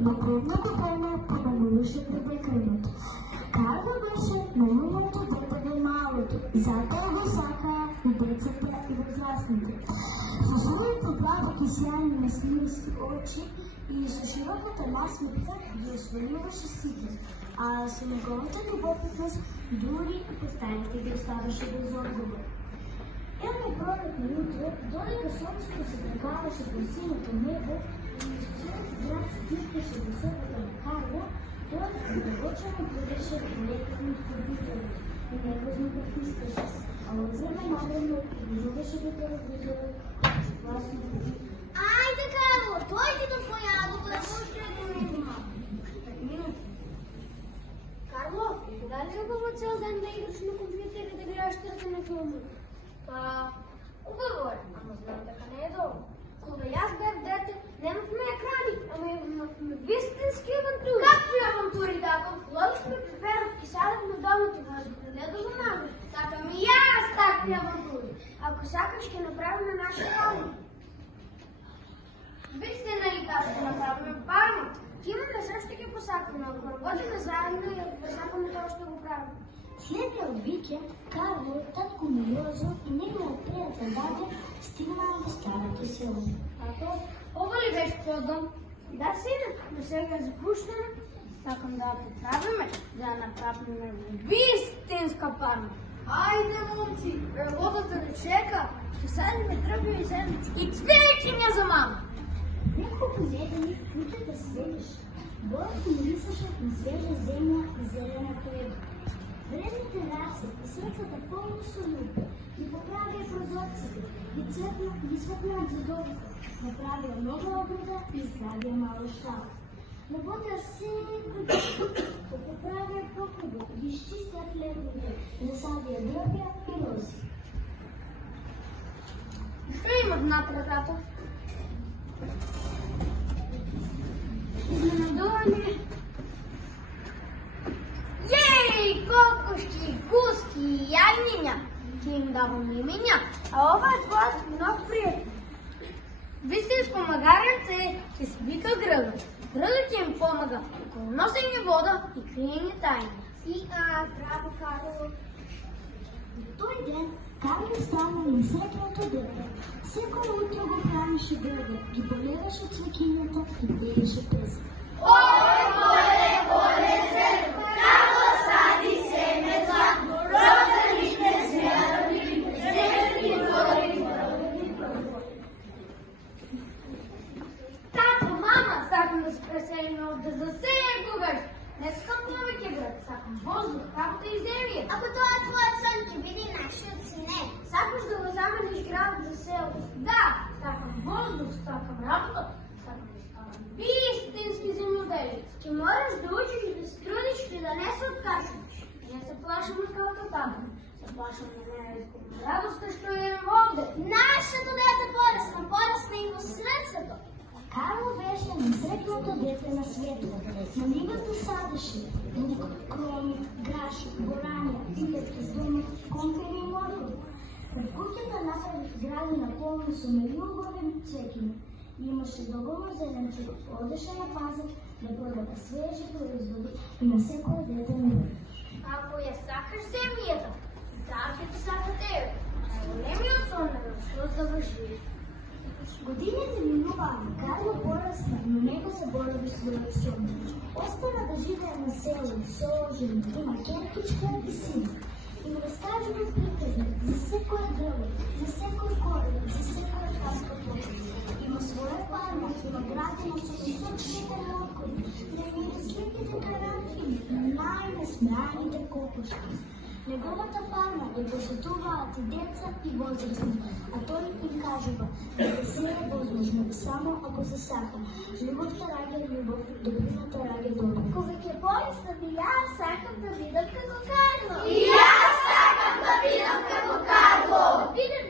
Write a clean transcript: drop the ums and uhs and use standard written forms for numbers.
Напредното време помалуваше привлеканието. Карло беше най-умното дете в малото, зата го сака и децата и възрастните. В своите плаваки сияни на сливи очи и с широката насмивка ги осваливаше сите, а с неговата любопитност дори по стаите ги оставаше без отговор. Едно пролетно утро, додека слънцето се прекарваше по синото небо и изключително град се тискаше до събота на Карло, той задълбочено гледаше полетът от компютъра и невъзно притискаше се, а отземенавано излизаше да те разбезува гласно. Айде, Карло, дойди до твоя добре Карло, кога ли хубаво цял ден да играш на компютър и да гледаш търсене филми? Хубаво е, ама знам дека не е долу. Кога аз бях дете, немахме екрани, ама имахме вистински авантури. Какви авантури, татко? Лодихме пеперът и сядахме долу въздух, не да знаме. Тата ми и аз такви авантури. Ако сякаш ще направим наша парма. Вижте, нали как ще направим парма? Имаме също ги посакаме, ако работим заедно и ако посакаме, то ще го правим. Следният викенд Карло, татко Милиозо и неговият приятел Дадя стигнал до старото село. Ова ли беше твой дом? Да, сина, но сега е запущена. Сакам да я поправиме, да я направиме вистинска парма. Айде, момци, работата не чека. Посадиме тръби и седмички. И твеки ме за мама. Няколко недели путята седеше. Борът мирисаше на свежа земя и зелена хлеба. Вредните раси и сърцата пълно солюб ги поправя прозорците и цветна ги светнат задовиха. Направя нова ограда и изградя мала щала. Работя всеки ден, да поправя по-хубаво, ги изчистят левовете, засадя гръбя и рози. Що има внатре, тато? Изненадуване. Ей, колкощи, гуски и яйниня. Ти им давам имения, а ова е твоят нов приятел. Вистинско магаренце ще се вика Гръга. Гръга ти им помага, ако носи ни вода и крие ни тайни. Браво, Карло. Той ден Карло стана несретното дете. Всяко утро го хранеше Гръга, ги поливаше цвекинята и пиеше песен. Поле, поле, поле, зелено, Карло сади семе златно, розалите зелени, зелени гори, Тато, мама, сакам да се преселим от да засеем когаш. Не скам повече град, сакам въздух, както и земя. Ако това е твоят сън, че види нашият сине. Сакаш да го замениш град за село? Да, Сакам въздух, сакам работа, сакам да ставам истински земеделец. ти можеш да учиш, да се трудиш и да не се откажеш. Не се плашам от калата там. Се плашам на нея радостта, що имам овде. Нашето дете порасна и в сърцето. Карло беше несретното дете на света. На нивата садеше лук, кроми, граши, бораня, пилетки, думи, конфери и морили. Пред кухнята направих сгради напълни с умелюгови цвекини. Имаше договор зеленчук, ходеше на пазар да продава свежи производи и на всеко дете на него. Ако я сакаш земята, дарките сака тебе. Големият сон е защо завърши. Годините минуваха, Карло порасна, но него заборави своят сон. Остана да живее на село, сложен, има керкичка и син. И му разкажа приказни за всекое дърво, за всекой корен, за всекое каска плоча. Има своя парма, има градина с високите лодкови, най-мирисливите каранки, най-насмяните кокошки. Неговата фарма я посетуват и деца и възрастни, а той им кажува, да се е възможно само ако се сака. Любовта ради любов, добрината ради добро. Когато е порасна, и аз сакам да видам като Карло. И аз сакам да видам като Карло. Да видя